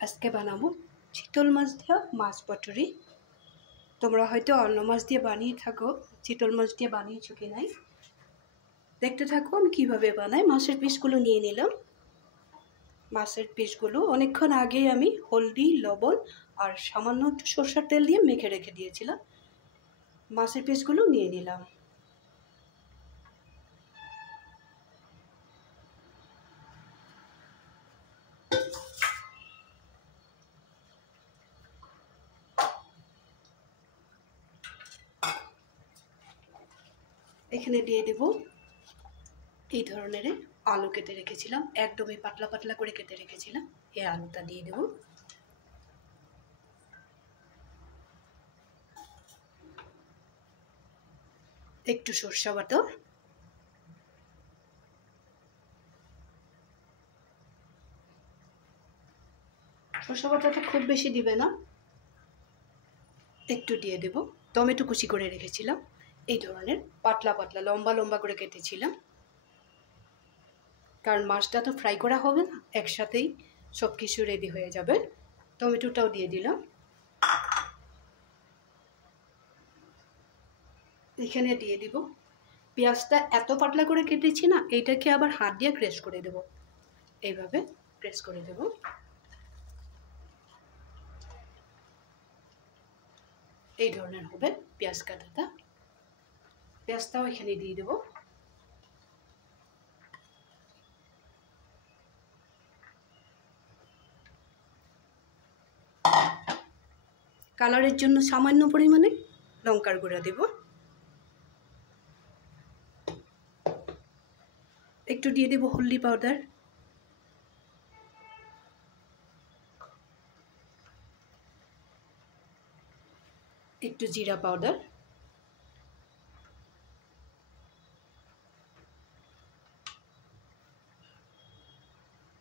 আজকে বানাবো চিতল মাছ দিয়ে মাছ পাতুরি। তোমরা হয়তো অন্য মাছ দিয়ে বানিয়ে থাকো, চিতল মাছ দিয়ে বানিয়েছো কি নাই দেখতে থাকো আমি কিভাবে বানাই। মাছের পিসগুলো নিয়ে নিলাম। মাছের পিসগুলো অনেকক্ষণ আগেই আমি হলদি, লবণ আর সামান্য একটু সরষের তেল দিয়ে মেখে রেখে দিয়েছিলাম। মাছের পিসগুলো নিয়ে নিলাম। এখানে দিয়ে দেব এই ধরনের আলু কেটে রেখেছিলাম, একদমই পাতলা পাতলা করে কেটে রেখেছিলাম। এই আলুটা দিয়ে দেব। একটু সরষে বাটা, সরষে বাটাটা খুব বেশি দিবে না, একটু দিয়ে দেব। টমেটো কুচি করে রেখেছিলাম, এই ধরনের পাতলা পাতলা লম্বা লম্বা করে কেটেছিলাম, কারণ মাছটা তো ফ্রাই করা হবে না, একসাথেই সব কিছু রেডি হয়ে যাবে। টমেটোটাও দিয়ে দিলাম। এখানে দিয়ে দিব পেঁয়াজটা, এত পাতলা করে কেটেছি না, এইটাকে আবার হাত দিয়ে ক্রেশ করে দেব। এইভাবে ক্রেশ করে দেব। এই ধরনের হবে পেঁয়াজ কাটাটা। পেঁয়াজটাও এখানে দিয়ে দেব। কালারের জন্য সামান্য পরিমাণে লঙ্কার গুঁড়া দেব। একটু দিয়ে দেব হলদি পাউডার, একটু জিরা পাউডার,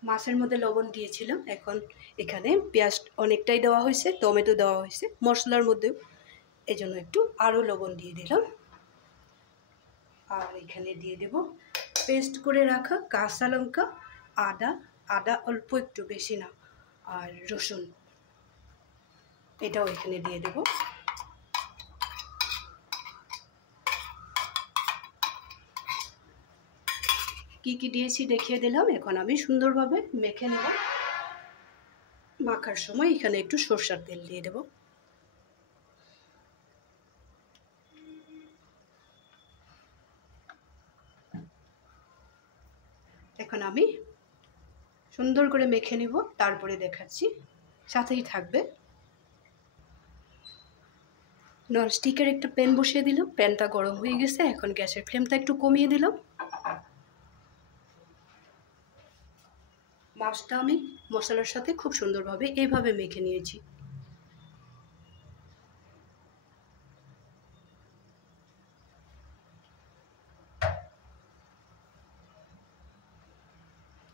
মাছের মধ্যে লবণ দিয়েছিলাম। এখন এখানে পেঁয়াজ অনেকটাই দেওয়া হয়েছে, টমেটো দেওয়া হয়েছে মশলার মধ্যেও, এই জন্য একটু আরও লবণ দিয়ে দিলাম। আর এখানে দিয়ে দেব পেস্ট করে রাখা কাঁচা লঙ্কা, আদা, আদা অল্প একটু, বেশি না, আর রসুন, এটাও এখানে দিয়ে দেব। কি কি দিয়েছি দেখিয়ে দিলাম। এখন আমি সুন্দরভাবে মেখে নেব। মাখার সময় এখানে একটু সরষের তেল দিয়ে দেব। এখন আমি সুন্দর করে মেখে নেব, তারপরে দেখাচ্ছি, সাথেই থাকবে। ননস্টিকের একটা প্যান বসিয়ে দিলাম, প্যানটা গরম হয়ে গেছে। এখন গ্যাসের ফ্লেমটা একটু কমিয়ে দিলাম। মাছটা আমি মশলার সাথে খুব সুন্দরভাবে এইভাবে মেখে নিয়েছি।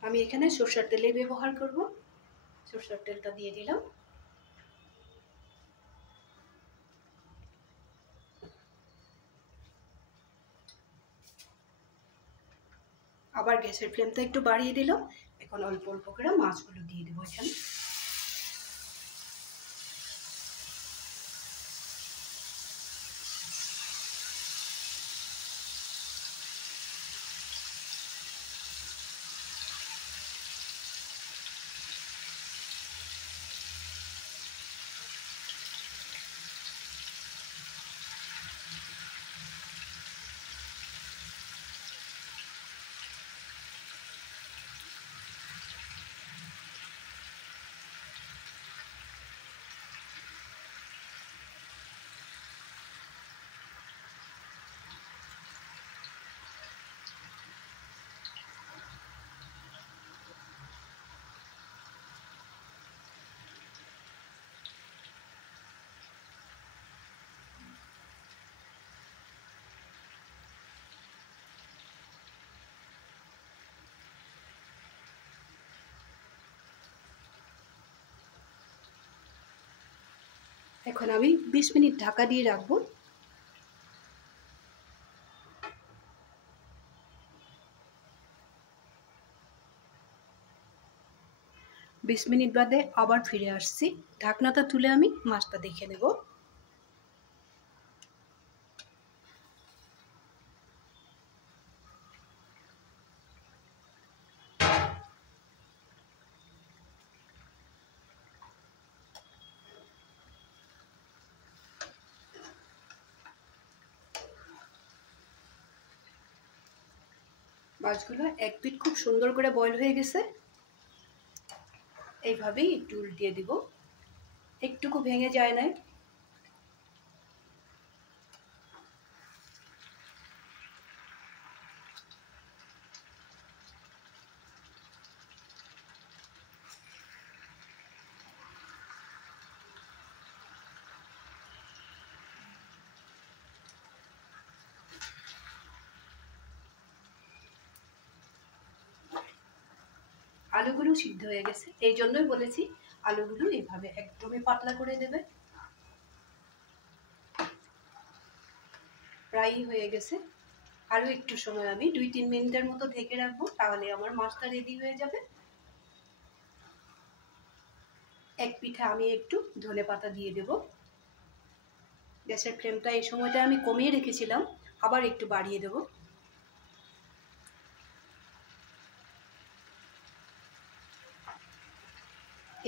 আমি এখানে সরষের তেলেই ব্যবহার করব। সরষের তেলটা দিয়ে দিলাম। আবার গ্যাসের ফ্লেমটা একটু বাড়িয়ে দিলাম। এখন অল্প অল্প করে মাছগুলো দিয়ে দেবো এখানে। এখন আমি 20 মিনিট ঢাকা দিয়ে রাখবো। 20 মিনিট বাদে আবার ফিরে আসছি। ঢাকনাটা তুলে আমি মাছটা দেখে নেব। মাছগুলো এক পিঠ খুব সুন্দর করে বয়েল হয়ে গেছে। এইভাবেই একটু উল্টিয়ে দিব, একটুকু ভেঙে যায় না। আলুগুলো সিদ্ধ হয়ে গেছে, এই জন্যই বলেছি আলুগুলো এইভাবে একদমই পাতলা করে দেবে। প্রায় হয়ে গেছে, আরও একটু সময় আমি 2-3 মিনিটের মতো ঢেকে রাখবো, তাহলে আমার মাছটা রেডি হয়ে যাবে। এক পিঠে আমি একটু ধনেপাতা দিয়ে দেব। গ্যাসের ফ্লেমটা এই সময়টা আমি কমিয়ে রেখেছিলাম, আবার একটু বাড়িয়ে দেব।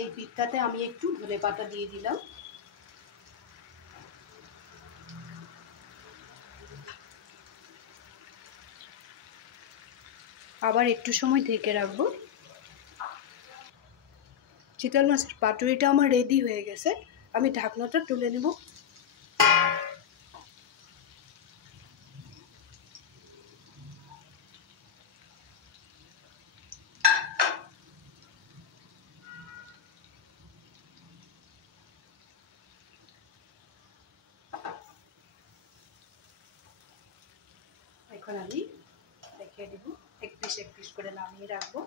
এই পিঠটাতে আমি একটু ধনেপাতা দিয়ে দিলাম। আবার একটু সময় ঢেকে রাখবো। চিতল মাছের পাতুরিটা আমার রেডি হয়ে গেছে, আমি ঢাকনাটা তুলে নেব। এখন আমি দেখিয়ে দেব, এক পিস করে নামিয়ে রাখবো।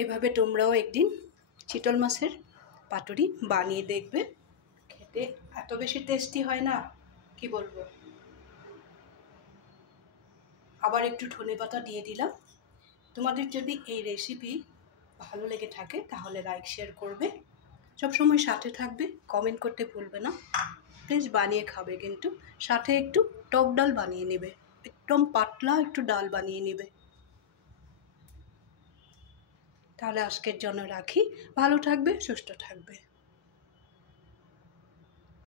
এইভাবে তোমরাও একদিন চিতল মাছের পাতুরি বানিয়ে দেখবে, খেতে এত বেশি টেস্টি হয় না, কি বলবো। আবার একটু ধনেপাতা দিয়ে দিলাম। তোমাদের যদি এই রেসিপি ভালো লেগে থাকে তাহলে লাইক শেয়ার করবে, সবসময় সাথে থাকবে, কমেন্ট করতে ভুলবে না। প্লিজ বানিয়ে খাবে, কিন্তু সাথে একটু টক ডাল বানিয়ে নেবে, একদম পাতলা একটু ডাল বানিয়ে নেবে। তাহলে আজকের জন্য রাখি, ভালো থাকবে, সুস্থ থাকবে।